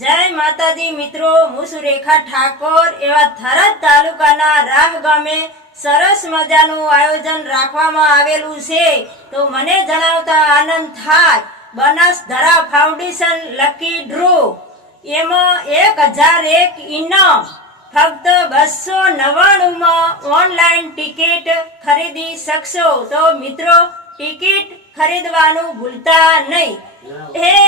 જય માતાજી મિત્રો, હું સુરેખા ઠાકોર, એવા થરાદ તાલુકાના રાહ ગામે સરસ મજાનું આયોજન રાખવામાં આવેલું છે. તો મને જણાવતા આનંદ થાય. Banasdhara foundation, lucky draw. એમાં એક હજાર એક ઇનામ, ફક્ત બસો નવ્વાણુંમાં ઓનલાઈન ટિકિટ ખરીદી શકશો. તો મિત્રો, ટિકિટ ખરીદવાનું ભૂલતા નહીં. હે